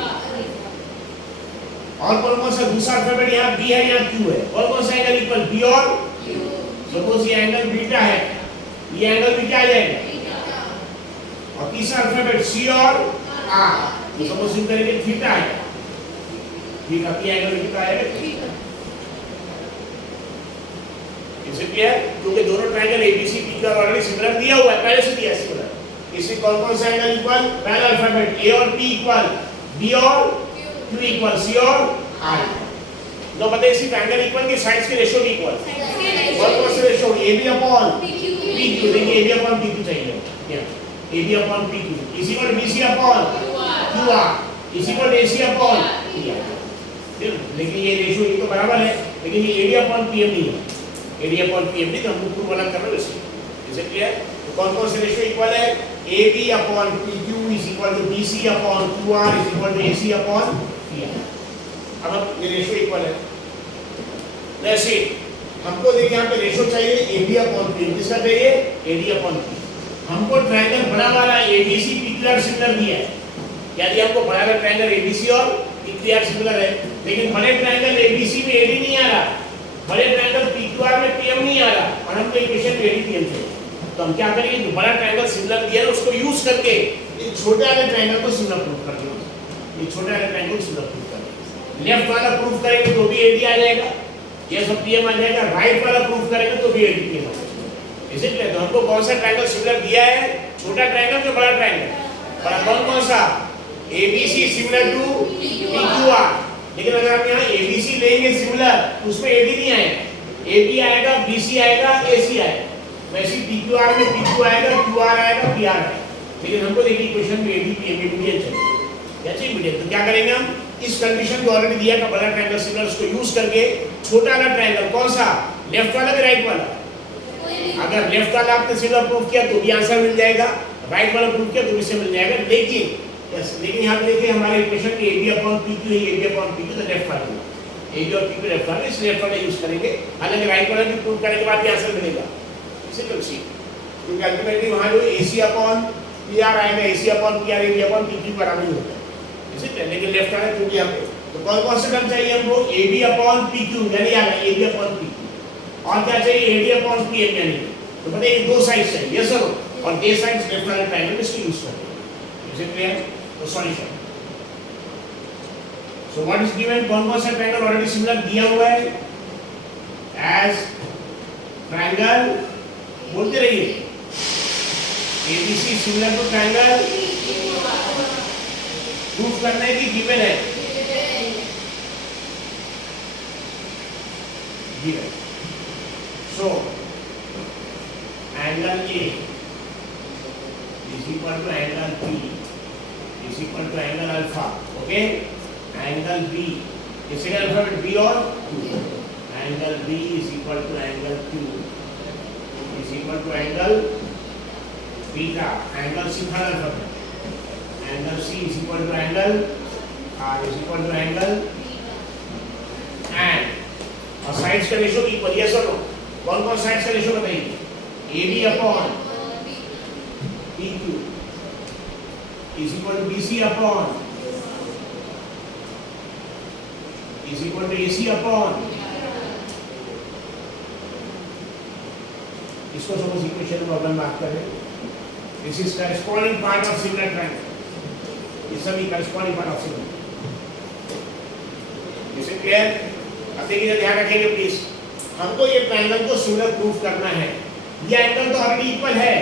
और कौन सा दूसरा अल्फाबेट, यहाँ B है यहाँ Q है, और कौन सा एंगल इक्वल? B और सपोज ये एंगल बीटा है, ये एंगल भी क्या आ जाएगा, और तीसरा अल्फाबेट C और R, तो सपोज इन तरीके थीटा है, ठीक है, ये एंगल कितना आएगा? इसलिए क्योंकि दोनों triangle ABC PQR already similar दिया हुआ है, पहले से दिया सिमिलर, इसलिए कौन कौन सा एंगल इक्वल? पहला अल्फाबेट A और P इक्वल, B और Q इक्वल, C और R। तो बताइए इसी ट्रायंगल इक्वल के साइड्स के रेशियो भी इक्वल, कौन कौन से रेशियो? AB अपॉन PQ, देखिए AB अपॉन PQ चाहिए, क्या AB upon PQ is equal to BC upon QR is equal to AC upon PR। लेकिन ये रेशियो ये तो बराबर है, लेकिन ये AD अपॉन PM नहीं है, AD अपॉन PM नहीं, तो हम लोग प्रूव अलग कर रहे हैं इससे, इसे क्लियर? तो कौन कौन से रेशियो इक्वल है? AB upon PQ is equal to BC upon QR is equal to AC upon PR। अब ये रेशियो इक्वल है। जैसे हमको देखिए यहाँ पे रेशियो चाहिए AB अपॉन PM, किसका चाहिए? AD upon PM। हमको ट्रायंगल बड़ा वाला ABC PQR सिमिलर दिया है, क्या दिया हमको? बड़ा वाला ट्रायंगल ABC और PQR सिमिलर है, लेकिन बड़े ट्रायंगल ABC में AD नहीं आ रहा, बड़े ट्रायंगल PQR में PM नहीं आ रहा, और हमको इक्वेशन में AD PM चाहिए। तो हम क्या करेंगे, जो बड़ा ट्रायंगल सिमिलर दिया है उसको यूज करके ये छोटे वाले ट्रायंगल को सिमिलर प्रूफ कर देंगे, ये छोटे वाले ट्रायंगल को सिमिलर प्रूफ करेंगे। लेफ्ट वाला प्रूफ करेंगे तो भी AD आ जाएगा, ये सब PM आ जाएगा, राइट वाला प्रूफ करेंगे तो भी AD PM आ जाएगा। इसलिए तो हमको कौन सा ट्रायंगल सिमिलर दिया है? छोटा ट्रायंगल के बड़ा ट्रायंगल, बड़ा कौन सा? ABC सिमिलर टू PQR, लेकिन अगर हम यहाँ ABC लेंगे सिमिलर तो उसमें AD नहीं आएगा, AB आएगा, BC आएगा, AC आएगा, वैसे PQR में PQ आएगा, QR आएगा, PR आएगा, लेकिन हमको देखिए इक्वेशन में AD PM मीडियन चाहिए, क्या चाहिए? मीडियन। तो क्या करेंगे हम, इस कंडीशन को ऑलरेडी दिया था बड़ा ट्रायंगल सिमिलर, उसको यूज करके छोटा वाला ट्रायंगल कौन सा? लेफ्ट वाला कि राइट वाला? अगर लेफ्ट वाला आपने सिमिलर प्रूफ किया तो भी आंसर मिल जाएगा, राइट वाला प्रूफ किया तो भी से मिल जाएगा, लेकिन लेकिन यहाँ पे देखिए हमारे इक्वेशन में AB अपॉन PQ है, AB अपॉन PQ तो लेफ्ट वाला, AB और PQ लेफ्ट वाला, इस लेफ्ट वाला यूज करेंगे, हालांकि राइट वाला भी प्रूफ करने के बाद भी आंसर मिलेगा, इसे तो सी, क्योंकि अल्टीमेटली वहाँ जो AC अपॉन PR आएगा, AC upon PR AB upon PQ बराबर ही होता है, इसे लेकिन लेफ्ट वाला क्योंकि यहाँ पे तो कौन कौन से टर्म चाहिए हमको? AB अपॉन PQ यानी आ गया AB अपॉन PQ, और क्या चाहिए? AD अपॉन PM यानी तो बताइए दो साइड्स है, यस और नो, और दे साइड्स लेफ्ट वाले ट्रायंगल में इसको यूज करते हैं। Is it clear? तो solution, so what is given, कौन कौन सा ट्रायंगल ऑलरेडी सिमिलर दिया हुआ है, एज ट्रायंगल, बोलते रहिए, ABC similar to triangle, proof करने की गिवन है, given. So angle A is equal to angle B is equal to angle alpha, okay? Angle B, is it alphabet B or Q? Angle B is equal to angle Q is equal to angle beta, angle C third alphabet, angle C is equal to angle R is equal to angle, and और sides का ratio equal, yes और no, कौन कौन sides का ratio बताइए, AB upon PQ is equal to BC upon is equal to AC upon, इसको suppose equation problem बात कर रहे हैं, this is corresponding part of similar triangle, ये सभी corresponding part of similar, is it clear? अब देखिए ध्यान रखेंगे प्लीज, हमको ये ट्रायंगल को सिमिलर प्रूफ करना है, ये एंगल तो ऑलरेडी इक्वल है,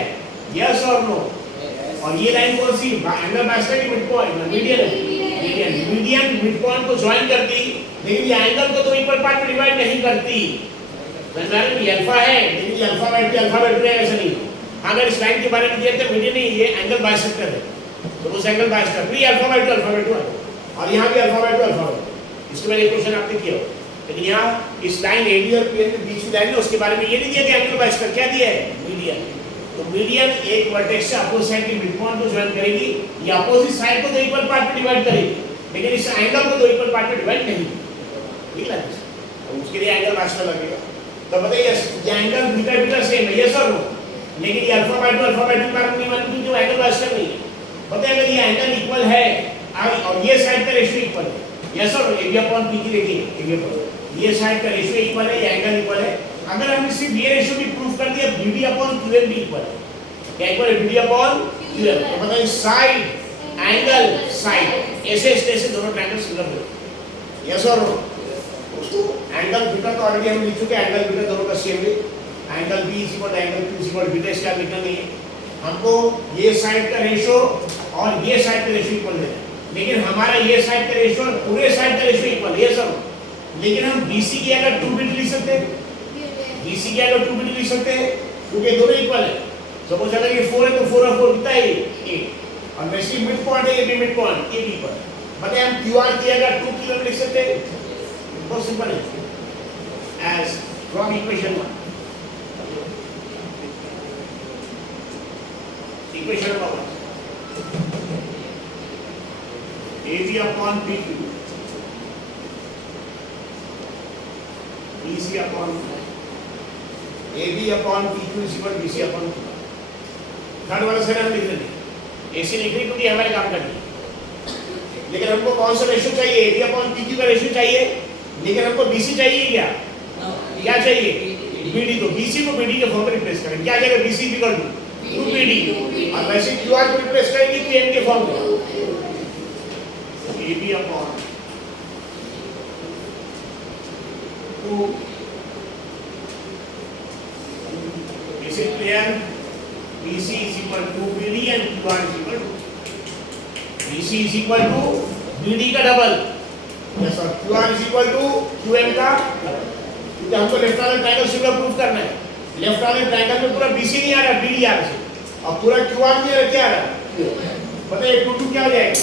यस और नो, और ये लाइन कौन सी, एंगल बाइसेक्टर की mid point, median mid point को ज्वाइन करती, लेकिन ये एंगल को तो इक्वल पार्ट में डिवाइड नहीं करती, वैसे भी अल्फा है, लेकिन ये अल्फा बाय टू है, ऐसा नहीं। अगर इस लाइन के बारे में दिया तो मीडियन नहीं, ये एंगल बाइसेक्टर है, तो उस angle bisector pre alpha by two है, और यहाँ भी अल्फा बाय टू, इसके बाद एक क्वेश्चन आपने किया, लेकिन यहाँ इस लाइन एडी और पीएन के बीच की लाइन है, उसके बारे में ये नहीं दिया कि एंगल बाइसेक्टर, क्या दिया है, मीडियन। तो मीडियन एक वर्टेक्स से अपोजिट साइड के मिड पॉइंट को ज्वाइन करेगी, ये अपोजिट साइड को तो इक्वल पार्ट में डिवाइड करेगी, लेकिन इस एंगल को तो इक्वल पार्ट में डिवाइड नहीं करेगी, ठीक है? तो उसके लिए एंगल बाइसेक्टर लगेगा। तो बताइए ये एंगल बीटा बीटा सेम है, यस और नो, लेकिन ये अल्फा बाय टू कारण नहीं मानती, जो एंगल बाइसेक्टर नहीं है। बताइए अगर ये एंगल इक्वल है और ये साइड का रेशियो इक्वल है, यस और नो, AB अपॉन PQ देखिए, AB अपॉन ये साइड का रेशियो इक्वल है, ये एंगल इक्वल है, अगर हम सिर्फ ये रेशियो भी प्रूफ कर दिया BD अपॉन QM भी इक्वल है, क्या इक्वल है, BD अपॉन QM, तो बताइए साइड एंगल साइड ऐसे दोनों ट्रायंगल सिमिलर है, यस और नो। एंगल बीटा तो ऑलरेडी हम लिख चुके हैं, एंगल बीटा दोनों का सेम है, angle B is equal to angle Q is equal to beta, इसका लिखना नहीं है हमको, ये साइड का रेशियो और ये साइड का रेशियो इक्वल है, लेकिन हमारा ये साइड का रेशियो और पूरे साइड का रेशियो इक्वल है, ये सब, लेकिन हम BC की अगर 2 बीट लिख सकते हैं, BC की अगर 2 बीट लिख सकते हैं, क्योंकि दोनों इक्वल है। सपोज अगर ये 4 है तो 4 और 4 कितना है, 8, और वैसे मिड पॉइंट है, ये भी मिड पॉइंट, ये भी इक्वल, बताइए हम QR की अगर 2 किलो लिख सकते हैं, बहुत सिंपल है, as from equation 1, equation number 1, AB upon PQ, BC upon AB upon PQ is equal to BC upon Q। Third वाला सर हम लिख देंगे, AC लिख रही क्योंकि हमारे काम करनी है, लेकिन हमको कौन सा रेशियो चाहिए, AB upon PQ का रेशियो चाहिए, लेकिन हमको BC चाहिए क्या, क्या चाहिए, BD, तो BC को BD के फॉर्म में रिप्लेस करेंगे, क्या आ जाएगा, BC इक्वल टू 2BD, और वैसे QR को रिप्लेस करेंगे QM के फॉर्म में, AB upon 2, is it clear? BC is equal to BD and QR is equal to BC is equal to BD का डबल, यस, और QR is equal to QM का, क्योंकि हमको left वाले triangle similar proof करना है, left वाले triangle में पूरा BC नहीं आ रहा, BD आ रहा है, और पूरा QR नहीं आ रहा, क्या आ रहा है, बताइए 2 क्या हो जाएगा,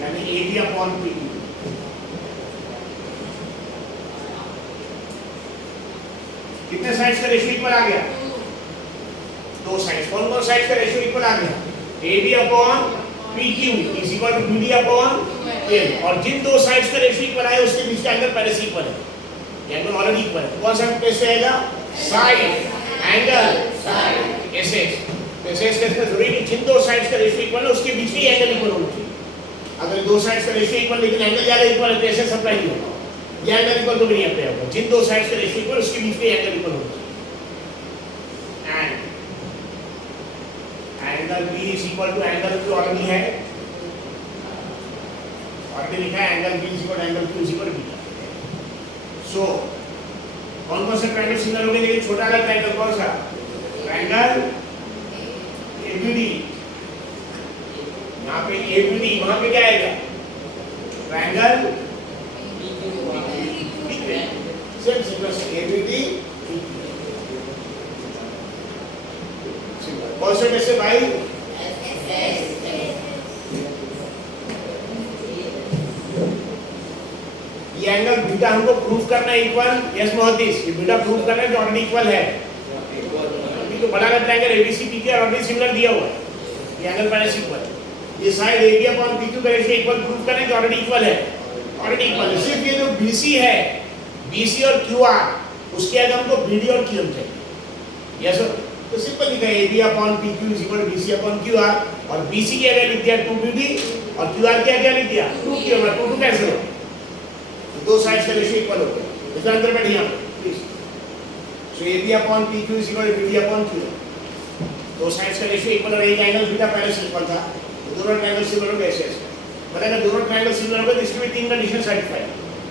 यानी AB अपॉन PQ। कितने साइड्स का रेशियो इक्वल आ गया, 2 साइड्स, कौन कौन साइड्स का रेशियो इक्वल आ गया, AB upon PQ is equal to BD upon QM, और जिन 2 साइड्स का रेशियो इक्वल आया उसके बीच का एंगल पहले से इक्वल है, एंगल ऑलरेडी इक्वल है, कौन सा केस रहेगा, साइड एंगल साइड SS, ऐसे केस में जरूरी नहीं जिन 2 साइड्स का रेशियो इक्वल है उसके बीच में एंगल इक्वल होना चाहिए, अगर 2 साइड्स का रेशियो इक्वल लेकिन एंगल ज्यादा इक्वल है तो ऐसे अप्लाई नहीं होगा, ये एंगल इक्वल तो नहीं अप्लाई होगा, जिन 2 साइड्स का रेशियो इक्वल उसके बीच में एंगल इक्वल होना चाहिए, angle B is equal to angle Q already है, ऑलरेडी लिखा है angle B is equal angle Q is equal beta. So कौन कौन से ट्रायंगल सिमिलर होंगे? देखिए छोटा वाला ट्रायंगल कौन सा? ट्रायंगल एबीडी, यहाँ पे एबीडी, वहां पे क्या आएगा? ट्रायंगल सेम सिक्वेंस एबीडी कौन से में से भाई? ये एंगल बीटा हमको प्रूव करना है इक्वल, यस मोहद्दिस, ये बीटा प्रूव करना है जो ऑलरेडी इक्वल है। अभी तो बड़ा triangle ABC PQ already similar दिया हुआ है, ये एंगल पहले से इक्वल है। ये साइड एबी अपॉन पीक्यू का रेशियो इक्वल प्रूव करना है कि ऑलरेडी इक्वल है, ऑलरेडी इक्वल है। सिर्फ ये जो बीसी है, बीसी और क्यूआर, उसके आगे हमको बीडी और क्यूएम चाहिए, यस सर। तो सिंपल लिखा है AB upon PQ is equal to BC upon QR, और BC के आगे लिख दिया 2BD और QR के आगे लिख दिया 2QM, 2 कैंसिल हो गया, तो दो साइड्स का रेशियो इक्वल हो गया। इसका अंदर बैठिए आप please. So AB upon PQ is equal to BD upon QM, दो साइड्स का रेशियो इक्वल और एक एंगल बीटा पहले से इक्वल था, तो दोनों ट्रायंगल सिमिलर हो गए ऐसे। मतलब अगर दोनों ट्रायंगल सिमिलर हो गए तो इसमें तीन कंडीशन सेटिस्फाई,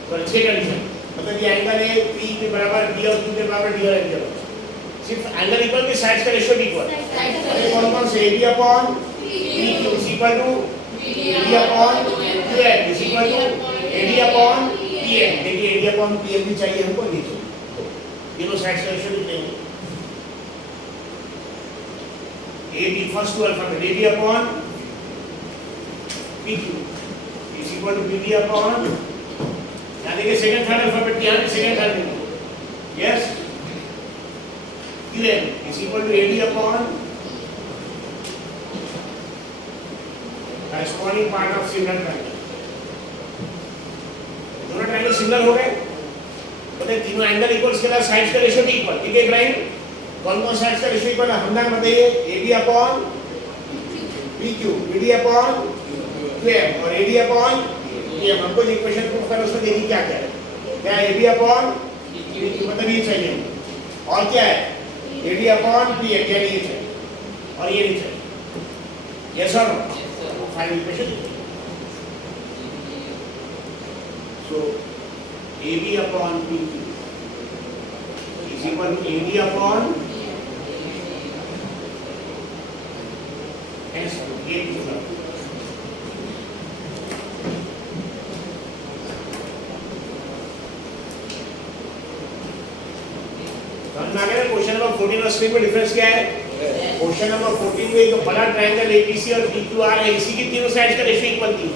तो अच्छे कंडीशन, मतलब ये एंगल है P के बराबर D और Q के बराबर D और F के बराबर, सिर्फ एंगल इक्वल के साइड्स का रेशियो इक्वल। अरे कौन कौन से? AB upon PQ is equal to BD upon QM is equal to AD upon PM। देखिए AD अपॉन PM भी चाहिए हमको, नहीं चाहिए, तीनों साइड्स का रेशियो लिख लेंगे। AB first two alphabet AB upon PQ is equal to BD upon, यहां देखिए सेकंड थर्ड अल्फाबेट, यहां second third, yes, QM is equal to AD upon corresponding part of similar triangle। दोनों triangle similar हो गए, बोले तीनों angle equal, इसके बाद साइड्स का रेशियो भी इक्वल। ठीक है इब्राहिम, कौन कौन साइड्स का रेशियो इक्वल है हमने बताइए? AB upon PQ, BD upon QM और AD अपॉन PM। हमको जो इक्वेशन प्रूफ करना उसमें देखिए क्या क्या है, क्या AB अपॉन PQ मतलब ये चाहिए, और क्या है AD अपॉन PM, यानी ये चाहिए और ये नहीं चाहिए, यस और no? Final equation. So AB upon PQ is equal to AD upon S, ये पूरा क्वेश्चन नंबर 14 और स्क्रीन में डिफरेंस क्या है? क्वेश्चन नंबर 14 में एक बड़ा ट्रायंगल ABC और PQR है, इसी की तीनों साइड्स का रेशियो इक्वल थी,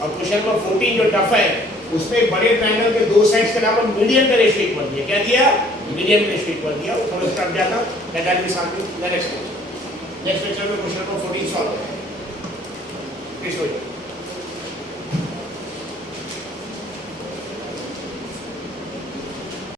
और क्वेश्चन नंबर 14 जो टफ है उसमें बड़े ट्रायंगल के दो साइड्स के अलावा मीडियन का रेशियो इक्वल दिया। क्या दिया? मीडियन का रेशियो इक्वल दिया। वो थोड़ा सा जाता है के साथ में नेक्स्ट लेक्चर में क्वेश्चन नंबर 14 सॉल्व है।